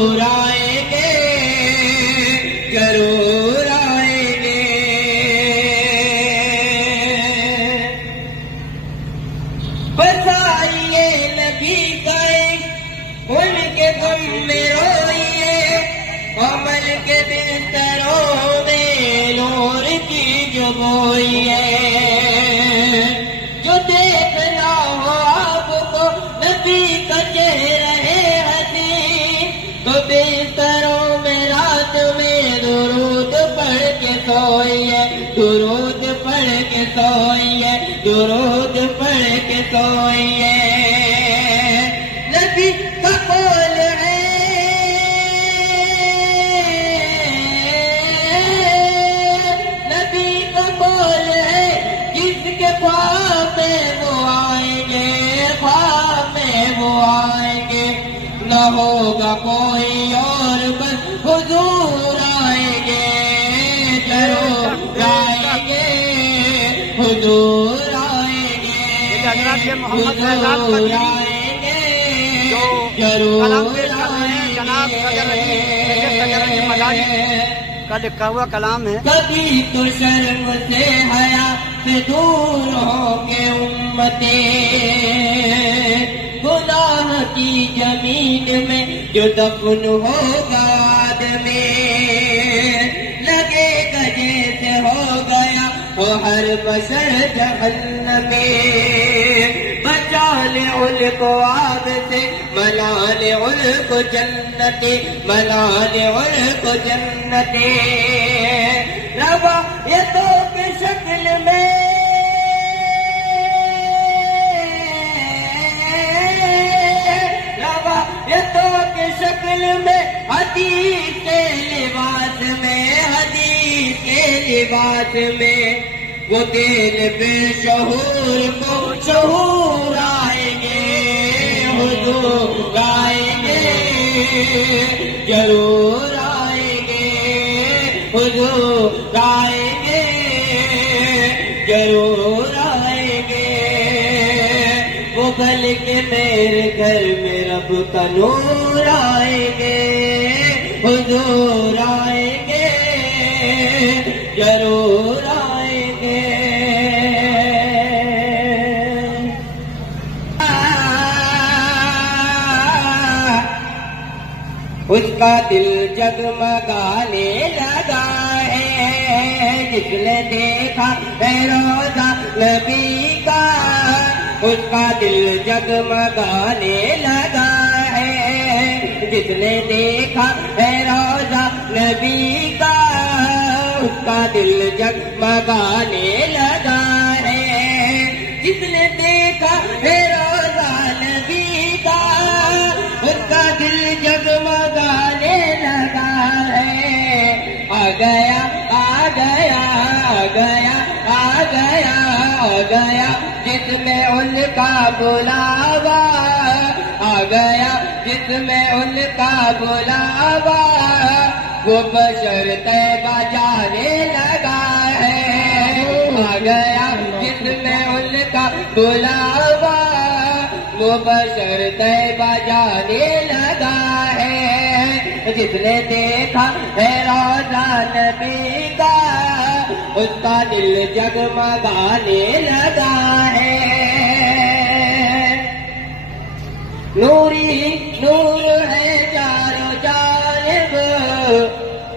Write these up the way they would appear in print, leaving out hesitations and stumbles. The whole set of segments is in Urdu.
ضرور آئیں گے، ضرور آئیں گے۔ بسائیے نبی کا ان کے غم میں روئیے، عمل کے بستروں میں نور کی جو بوئی ہے، جو دیکھنا ہو آپ کو نبی کا چہرہ حسین، تو بستروں میں رات میں درود پڑھ کے سوئیے، درود پڑھ کے سوئیے، درود پڑھ کے سوئیے۔ نبی کا قول ہے، نبی کا قول ہے، جس کے خواب میں وہ آئیں گے، خواب میں وہ آئیں گے، نہ ہوگا کوئی اور بس حضور آئیں گے، ضرور آئیں گے، حضور آئیں گے، حضرات یہ محمد فیضان حضور قدری آئیں گے، جو ضرور کلام پیش کر رہے ہیں، آئیں جناب گے۔ صدر مدارس کا لکھا ہوا کلام ہے۔ کبھی تو شرم سے حیا سے دور ہو کے امتیں، گناہ کی زمین میں جو دفن ہوگا آدمی، لگے گا جیسے ہو گیا وہ ہر بشر جہنمی، بچا لے ان کو آگ سے، منا لے ان کو جنتی، منا لے ان کو جنتی۔ روایتوں کی شکل میں، روایتوں کی شکل میں، حدیث کے لباس میں، حدیث کے لباس میں، وہ دل بے شعور کو شعور آئیں گے، حضور آئیں گے، ضرور آئیں گے، حضور آئیں گے، ضرور آئیں گے۔ وہ گل کے میرے گھر میں رب کا نور آئیں گے، حضور آئیں گے، ضرور آئیں گے۔ اس کا دل جگمگانے لگا ہے، جس نے دیکھا ہے روزہ نبی کا، اس کا دل جگمگانے لگا ہے، جس نے دیکھا ہے روزہ نبی کا، اس کا دل جگمگانے لگا ہے، جس نے دیکھا ہے روزہ نبی کا، اس کا دل جگمگانے لگا ہے۔ آ گیا آ گیا آ گیا آ گیا آ گیا جس میں ان کا بلاوا، آ گیا جس میں ان کا بلاوا، وہ بشر طیبہ جانے لگا ہے، آ گیا جس میں ان کا بلاوا، وہ بشر طیبہ جانے لگا ہے، جس نے دیکھا ہے روزہ نبی کا، اس کا دل جگمگانے لگا ہے۔ نوری نور ہے چاروں جانب،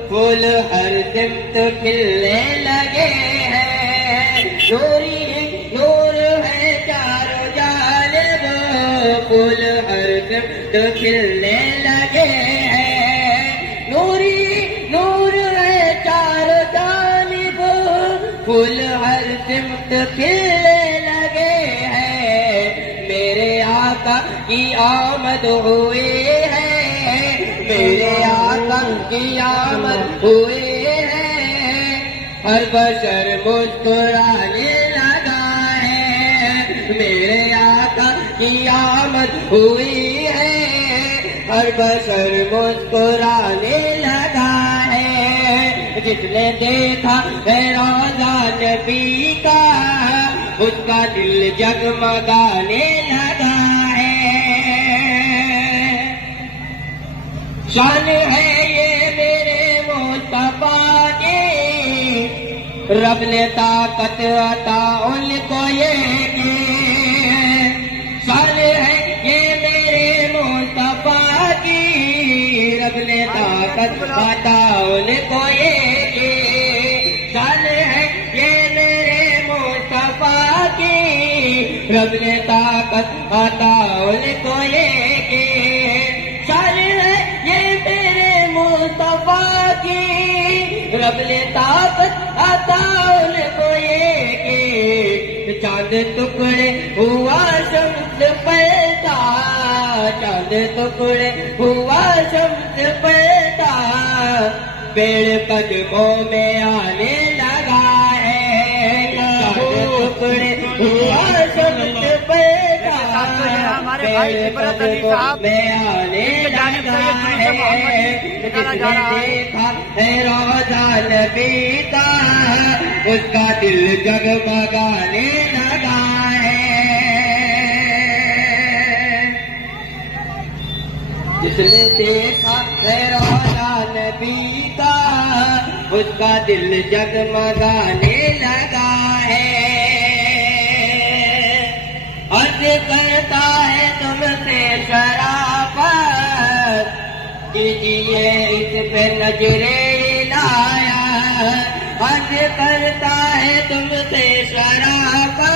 پھول ہر سمت کھلنے لگے ہیں، نوری نور ہے چاروں جانب، پھول ہر سمت کھلنے لگے ہیں، نوری نور ہے چاروں جانب، پھول ہر سمت کھلنے لگے ہیں، میرے آقا کی آمد ہوئی ہے، میرے آقا کی آمد ہوئی ہے، ہر بشر مسکرانے لگا ہے، میرے آقا کی آمد ہوئی ہے، ہر بشر مسکرانے لگا ہے، جس نے دیکھا ہے روزہ نبی کا، اس کا دل جگمگانے لگا ہے۔ شان ہے یہ میرے مصطفیٰ کی، رب نے طاقت عطا ان کو یہ کی، شان ہے یہ میرے مصطفیٰ کی، رب نے طاقت عطا ان کو یہ کی، شان ہے یہ میرے مصطفیٰ کی، رب نے طاقت عطا ان کو یہ کی، شان ہے یہ میرے مصطفیٰ کی، رب نے طاقت عطا ان کو یہ کی، چاند ٹکڑے ہوا شمس پیدا، چاند ٹکڑے ہوا شمس پیدا، پیڑ قدموں میں آنے لگا ہے، چاند ٹکڑے ہوا شمس پیدا، پیڑ قدموں میں آنے لگا ہے، جس نے دیکھا ہے روضہ نبی کا، اس کا دل جگمگانے لگا ہے، جس نے دیکھا ہے روضہ نبی کا، اس کا دل جگمگانے لگا ہے، عرض کرتا ہے تم سے شرافت، کیجیے اس پہ نظر عنایت، عرض کرتا ہے تم سے شرافت،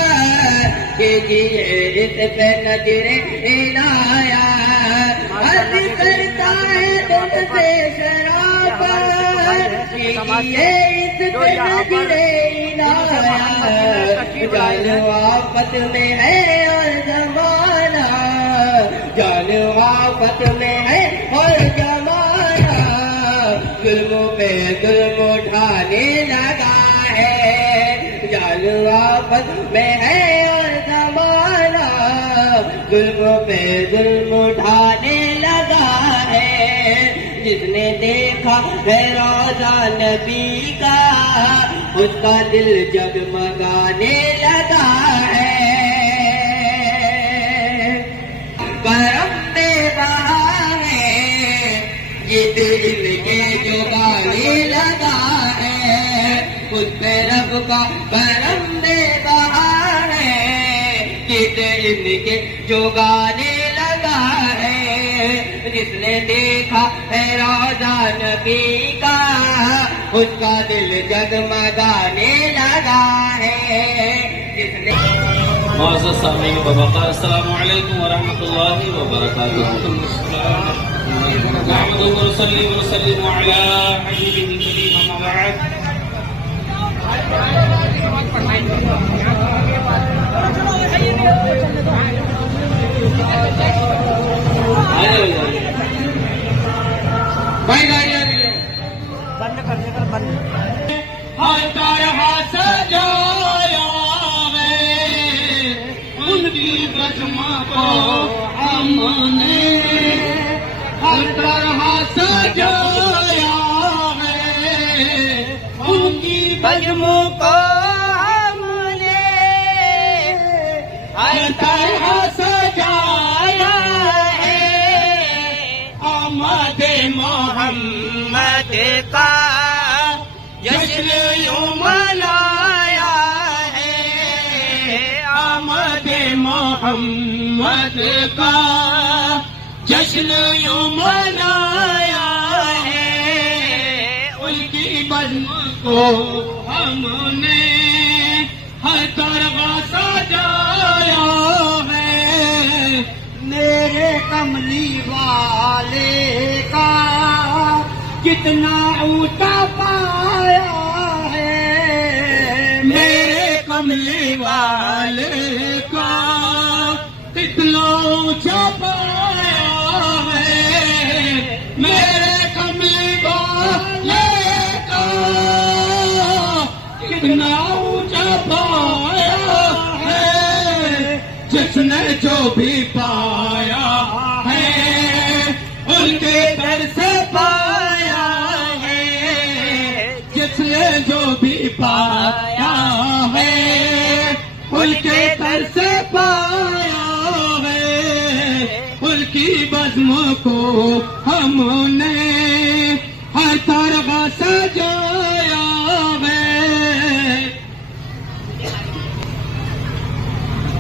کیجیے اس پہ نظر عنایت، عرض کرتا ہے تم سے شرافت، کیجیے اس پہ نظر عنایت، جان آفت میں ہے اور زمانہ، جان آفت میں ہے اور زمانہ، ظلموں پہ ظلم اٹھانے لگا ہے، جان آفت میں ہے اور زمانہ، ظلموں پہ ظلم اٹھانے لگا ہے، جس نے دیکھا ہے روضہ نبی کا، اس کا دل جگمگانے لگا ہے، کرم میں بہا ہے یہ دل کے جو گانے لگا ہے، اس پہ رب کا کرم میں بہا ہے یہ دل کے جو گانے لگا ہے، جس نے دیکھا ہے روضہ نبی کا، اس کا دل جگمگانے لگا ہے، جس نے معزز سامعین بابا السلام علیکم ورحمۃ اللہ وبرکاتہ، نحمد ونصلی ونسلم علی حبیبہ الکریم اما بعد، بھائی گاڑیاں بند کر دے کر بند ہر طرح سجایا ہے ان کی بچما کو ہم نے، ہر طرح سجایا ہے ان کی بجموں کو ہم نے، ہر طرح سجایا ہے آمد محمد کا جشن یوں منایا ہے، آمد محمد کا جشن یوں منایا ہے، ان کی بزم کو ہم نے ہر طرح سجایا ہے، میرے کملی والے کا کتنا اونچا پایا ہے، میرے کملی والے کا کتنا اونچا پایا ہے، میرے کملی والے کا کتنا اونچا پایا ہے، جس نے جو بھی پایا ہے ان کے در سے پایا ہے، جس نے جو بھی پایا ہے ان کے در سے پایا ہے، ان کی بزم بزم کو ہم نے ہر طرح سجایا ہے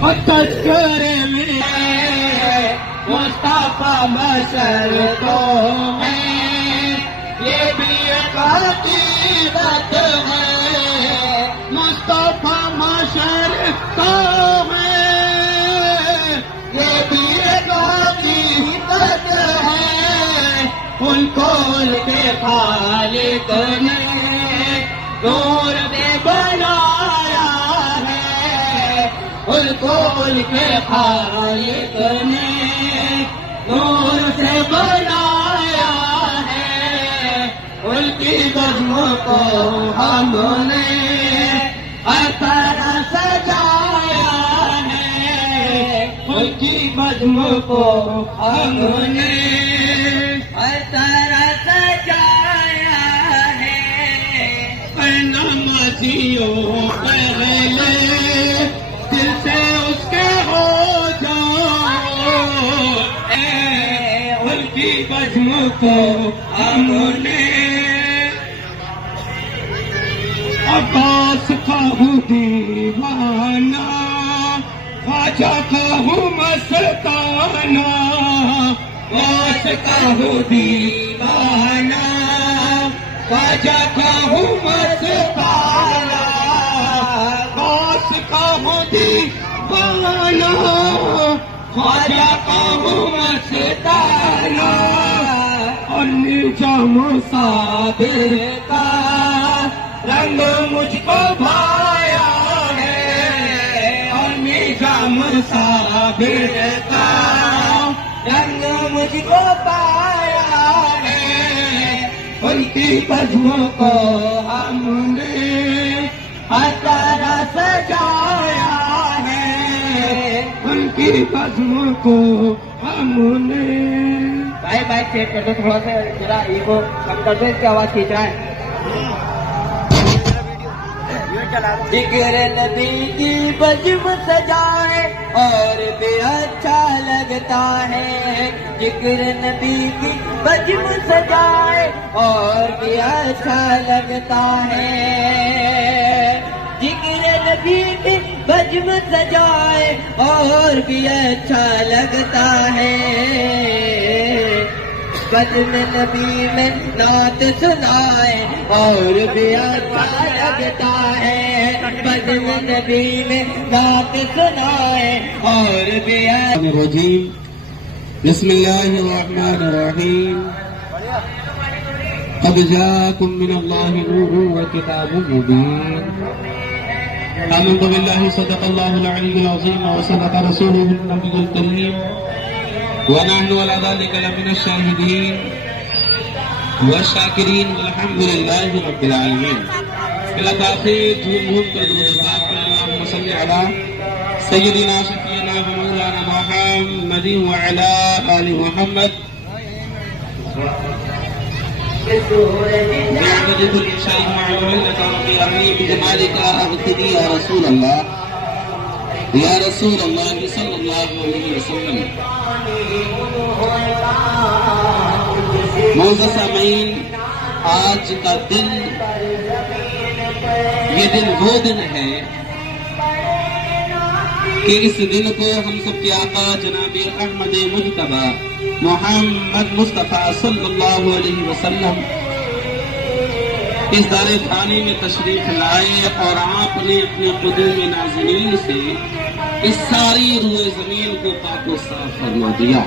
اور تذکرے میں مصطفیٰ بشر تو ہے یہ بھی ایک حقیقت ہے مصطفیٰ بشر تو ہے یہ بھی ایک حقیقت ہے ان کول کے خالق نے نور نے بنایا ہے ان کول کے خالق نے نور سے بنایا ہے ان کی بزم کو ہم نے ہر طرح سجایا ہے ان کی بزم کو ہم نے ہر طرح سجایا ہے نمازیوں پہلے دل سے اس کے ہو جاؤ ان کی بزم کو ہم نے عباس کا ہوں دیوانہ خواجہ کا ہوں مستانہ غوث کا ہوں دیوانہ خواجہ کا ہوں مستانہ غوث کا ہوں دیوانہ خواجہ کا ہوں مستانہ اور نجم صابر کا رنگ مجھ کو بھایا ہے اور نجم صابر کا رنگ مجھ کو پایا ہے ان کی بزم کو ہم نے ہر طرح سجایا ہے ان کی بزم کو ہم نے بھائی چیک کر دو تھوڑا سا ذرا یہ کو کم کر دو اس کی آواز کھینچ رہا ہے ذکر نبی کی بزم سجائے اور بھی اچھا لگتا ہے ذکر نبی کی بزم سجائے اور بھی اچھا لگتا ہے ذکر نبی کی بزم سجائے اور بھی اچھا لگتا ہے بزم نبی میں نعت سنائے اور بھی اچھا لگتا ہے بزم نبی میں نعت سنائے اور بھی الرجیم بسم اللہ الرحمن الرحیم قد جاءكم من الله نور وكتاب مبين آمنت بالله صدق الله العلي العظيم وصدق رسوله النبي الكريم ونحن على ذلك لمن الشاهدين والشاكرين والحمد لله رب العالمين إلى تأخير جمهور كدروسات اللهم صل على سيدنا شفيعنا ومولانا محمد وعلى آل محمد بعدد الإنشاء مع العلة ربي أرني بجمالك أغتدي يا رسول الله یا رسول اللہ صلی اللہ علیہ وسلم. معزز سامعین، آج کا دن یہ دن وہ دن ہے کہ اس دن کو ہم سب کے آقا جناب احمد مجتبی محمد مصطفیٰ صلی اللہ علیہ وسلم اس دار فانی میں تشریف لائے اور آپ نے اپنے قدوم نازنین سے اس ساری روئے زمین کو پاک و صاف فرما دیا.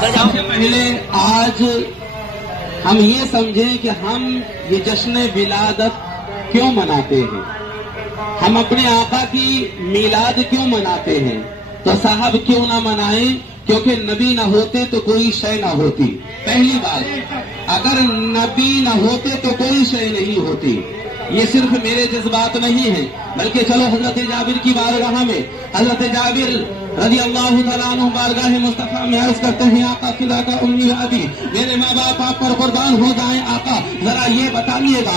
سب سے پہلے آج ہم یہ سمجھیں کہ ہم یہ جشن ولادت کیوں مناتے ہیں، ہم اپنے آقا کی میلاد کیوں مناتے ہیں. تو صاحب کیوں نہ منائیں، کیونکہ نبی نہ ہوتے تو کوئی شے نہ ہوتی. پہلی بات، اگر نبی نہ ہوتے تو کوئی شے نہیں ہوتی. یہ صرف میرے جذبات نہیں ہیں، بلکہ چلو حضرت جابر کی بارگاہ میں، حضرت جابر رضی اللہ تعالیٰ عنہ بارگاہ مصطفیٰ میں عرض کرتے ہیں، آقا فدا کا امی و ابی، میرے ماں باپ آپ پر قربان ہو جائیں. آقا ذرا یہ بتائیے گا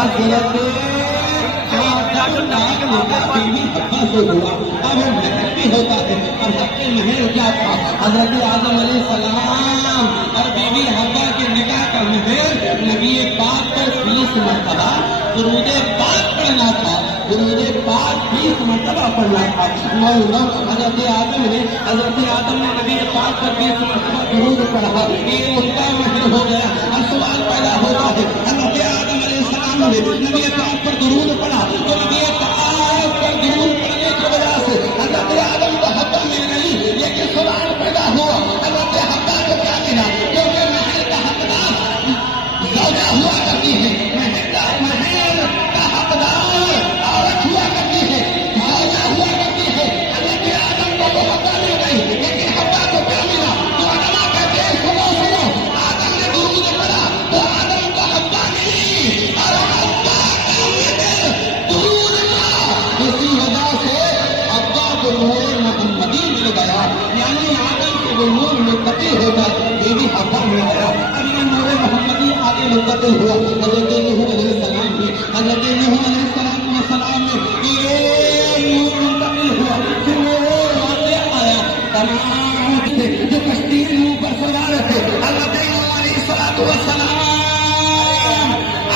حضرت بیوی حوا سے ہوا، اب وہ محل بھی ہوتا ہے، اور حق محل کیا تھا؟ حضرت آدم علیہ السلام اور بیوی حوا کے نکاح کا محل نبی پاک کو 20 مرتبہ درود پاک پڑھنا تھا، درود پاک 20 مرتبہ پڑھنا تھا۔ حضرت آدم نے نبی پاک پر 20 مرتبہ درود پڑھا، یہ ان کا محل ہو گیا۔ اب سوال پیدا ہوتا ہے، حضرت آدم علیہ السلام نے نبی پاک پر درود پڑھا تو نبی پاک پر درود پڑھنے کی وجہ سے حضرت آدم کو حوا مل گئی، لیکن سوال پیدا ہوا حضرت حوا کو کیا ملا؟ کیونکہ محل کا حقدار زوجہ ہوا کرتی ہے، محل کا حقدار عورت ہوا کرتی ہے، زوجہ ہوا کرتی ہے۔ حضرت آدم کو حوا مل گئی، لیکن حوا کو کیا ملا؟ تو علماء کہتے ہیں سنو آدم نے درود پڑھا تو آدم کو حوا ملی، اور حوا کا درود پڑھا، اسی وجہ سے حوا کو نور محمدی مل گیا، یعنی آدم سے وہ نور منتقل ہو کر بیوی حوا مل گیا۔ اب یہ نور محمدی آگے منتقل ہوا حضرت نوح علیہ السلام میں، حضرت نوح علیہ السلام میں یہ نور منتقل ہوا، پھر وہ آگے آیا تمام سے جو کشتی نوح پر سوار تھے، حضرت نوح علیہ السلام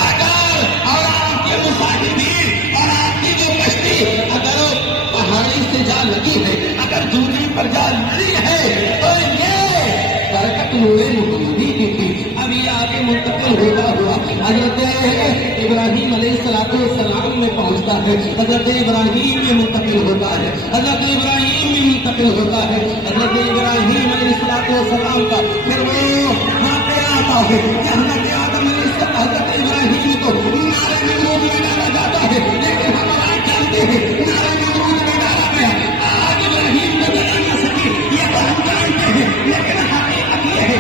اگر اور آپ کے مصاحبین اور آپ کی جو کشتی اگر پہاڑی سے جا لگی ہے، اگر دوری پر جا لگی ہے تو یہ برکت نور محمدی کی تھی۔ اب یہ آگے منتقل ہوتا ہوا حضرت ابراہیم علیہ السلام میں پہنچتا ہے، حضرت ابراہیم میں منتقل ہوتا ہے، حضرت ابراہیم میں منتقل ہوتا ہے، حضرت ابراہیم علیہ السلام کا پھر وہ واقعہ آتا ہے کہ حضرت آدم علیہ حضرت ابراہیم کو نارے نمرود میں ڈالا جاتا ہے، لیکن ہم آج جانتے ہیں نارے نمرود میں ڈالا گیا، آج ابراہیم کو ڈرا نہ سکی، یہ تو ہم جانتے ہیں، لیکن حقیقت یہ ہے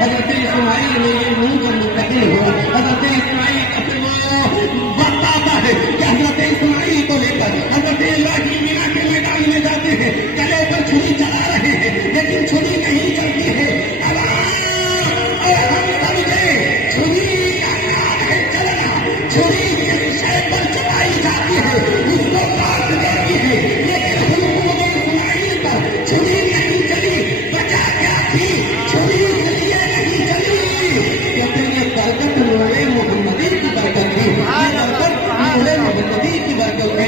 حضرت اسماعیل میں یہ منہ پر منتقل ہوا، حضرت اسماعیل کا پھر وہ وقت آتا ہے کہ حضرت اسماعیل کو لے کر حضرت ابراہیم مینا کے میدان میں جاتے ہیں، گلے پر چھری چلا رہے ہیں لیکن چھری نہیں چلتی ہے، اب ہم سمجھے چھری کا کام ہے چلنا، چھری جس شے پر چلائی جاتی ہے اس کو کاٹ دیتی ہے، لیکن حضرت اسماعیل پر چھری نہیں چلی، وجہ کیا تھی؟ چھری اس لیے نہیں چلی کیونکہ یہ برکت نور محمدی کی برکت تھی، نور محمدی کی برکت تھی،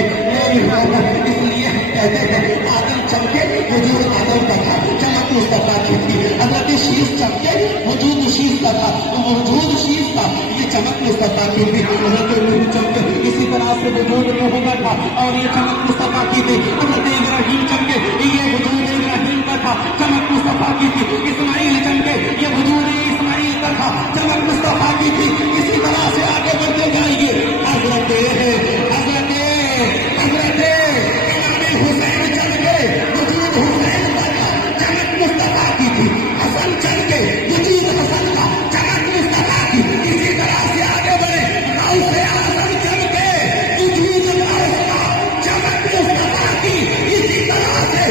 اس لیے ہم کہتے ہیں آدم چمکے وجود آدم کا تھا، چمک مصطفیٰ کی تھی، حضرت شیش چمکے وجود شیش کا تھا، وجود شیش کا، یہ چمک مصطفیٰ کی تھی، حضرت نوح چمکے اسی طرح سے وجود نوح کا تھا اور یہ چمک مصطفیٰ کی تھی، حضرت ابراہیم چمکے یہ وجود ابراہیم کا تھا، چمک مصطفیٰ کی تھی، اسماعیل چمکے یہ وجود اسماعیل کا تھا، چمک مصطفیٰ کی تھی، اسی طرح سے آگے بڑھتے جائیں گے۔ حضرت امام حسین چل گئے وجود حسین کا تھا، چمک مصطفیٰ کی تھی، حسن چل گئے وجود حسن کا، چمک مصطفیٰ کی، اسی طرح سے آگے بڑھے غوث اعظم چل گئے وجود غوث کا، چمک مصطفیٰ کی، اسی طرح سے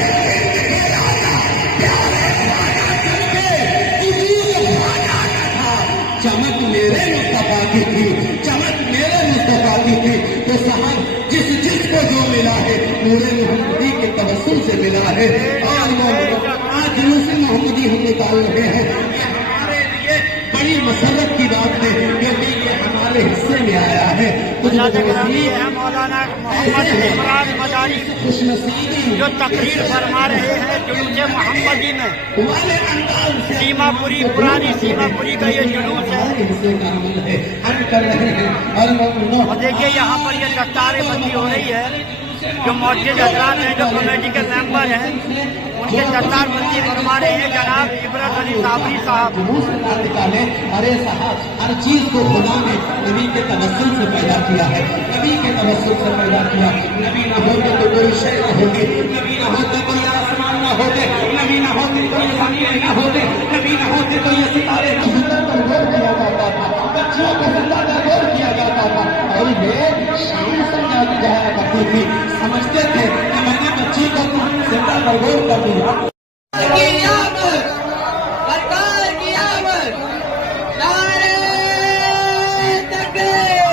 چمک میرے مصطفیٰ کی تھی، چمک میرے مصطفیٰ کی تھی، تو صاحب جس کو جو ملا ہے نور محمدی کے توسل سے ملا ہے، اور آج جلوس محمدی ہم نکال رہے ہیں، یہ ہمارے لیے بڑی مسرت کی بات ہے کیونکہ یہ ہمارے حصے میں آیا ہے۔ مولانا محمد عمران مداری خوش نصیبی جو تقریر فرما رہے ہیں جلوس محمدی میں، والے انداز سے سیما پوری پرانی سیما پوری کا یہ جلوس ہے، حصے کا عمل ہے، ہم کر رہے ہیں، اور اور دیکھیے یہاں پر یہ دستار بندی ہو رہی ہے، جو معزز حضرات ہیں جو کمیٹی کے ممبر ہیں ان کے دستار بندی فرما رہے ہیں جناب عبرت علی صابری صاحب۔ نکالے، ارے صاحب ہر چیز کو خدا نے نبی کے توسل سے پیدا کیا ہے، نبی کے توسل سے پیدا کیا، نبی نہ ہوتے تو کوئی شے نہ ہوتی، نبی نہ ہوتے کوئی آسمان نہ ہوتے، نبی نہ ہوتے کوئی زمین نہ ہوتے، نبی نہ ہوتے تو یہ ستارے پر غور کیا جاتا تھا، بچیوں کو زندہ پر غور کیا جاتا تھا، اور یہ شان سمجھا جایا کرتی تھی، سمجھتے تھے کہ میں نے بچی کو زندہ پر غور کر دیا۔ قیامت نعرے تکبیر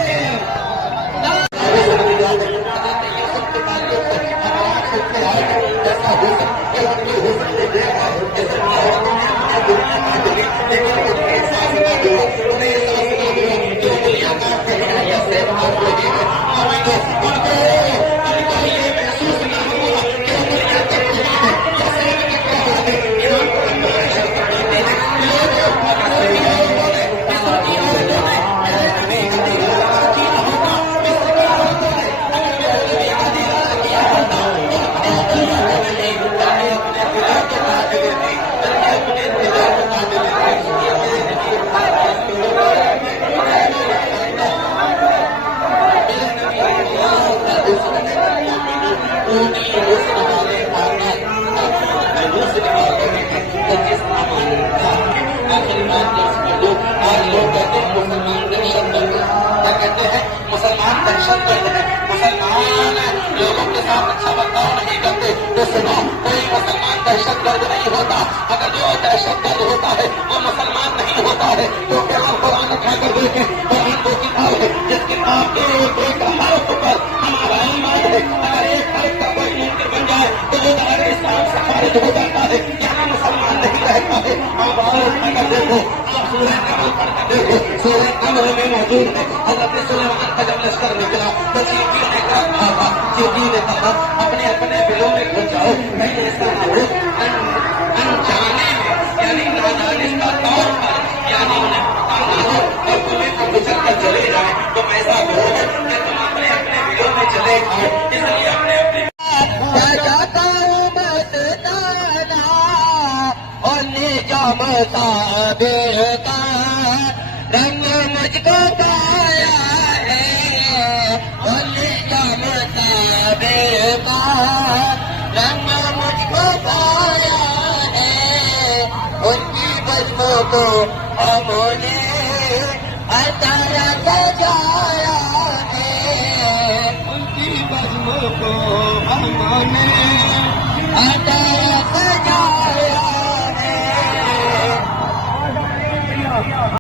رومی حسن والے آقا حسن والے ہیں تو کس امان کا آخری بات درس کر دو. آج لوگ کہتے ہیں مسلمان دہشت گرد ہے. کیا کہتے ہیں؟ مسلمان دہشت گرد ہے. مسلمان لوگوں کے ساتھ اچھا برتاؤ نہیں کرتے. تو سنو, کوئی مسلمان دہشت گرد نہیں ہوتا. اگر جو دہشت گرد ہوتا ہے وہ مسلمان نہیں ہوتا ہے. تو کیا ہم قرآن اٹھا کر دیکھیں, قرآن وہ کتاب ہے جس کتاب کے ایک حرف پر ہمارا ایمان ہے. اگر ایک حرف کا کوئی منکر بن جائے تو وہ اگر اسلام سے خارج ہو جاتا ہے, یعنی مسلمان نہیں رہتا ہے. آپ آواز اٹھا کر دیکھو, آپ سورہ نمل پڑھ کر دیکھو. سورہ نمل میں موجود ہے حضرت سلیمان کا جب لشکر نکلا تو چیٹی نے کہا تھا, چیٹی نے کہا اپنے اپنے دلوں میں گھس جاؤ, کہیں ایسا نہ ہو انجانے میں یعنی نادانستہ طور پر یعنی انہیں پتا نہ ہو اور تمہیں تو گزر کر چلے جائیں. تم ایسا کرو کہ تم اپنے اپنے دلوں میں چلے جاؤ. اس لیے اپنے اپنے جاتا ہوں مستانا اور نجام صابر کا رنگ مجھ کو پایا ہے. اور نجام صابر کا رنگ مجھ کو پایا ہے. ان کی بزموں کو ہموں نے اتارا سجایا ہے. ان کی بزموں کو ہموں نے اتارا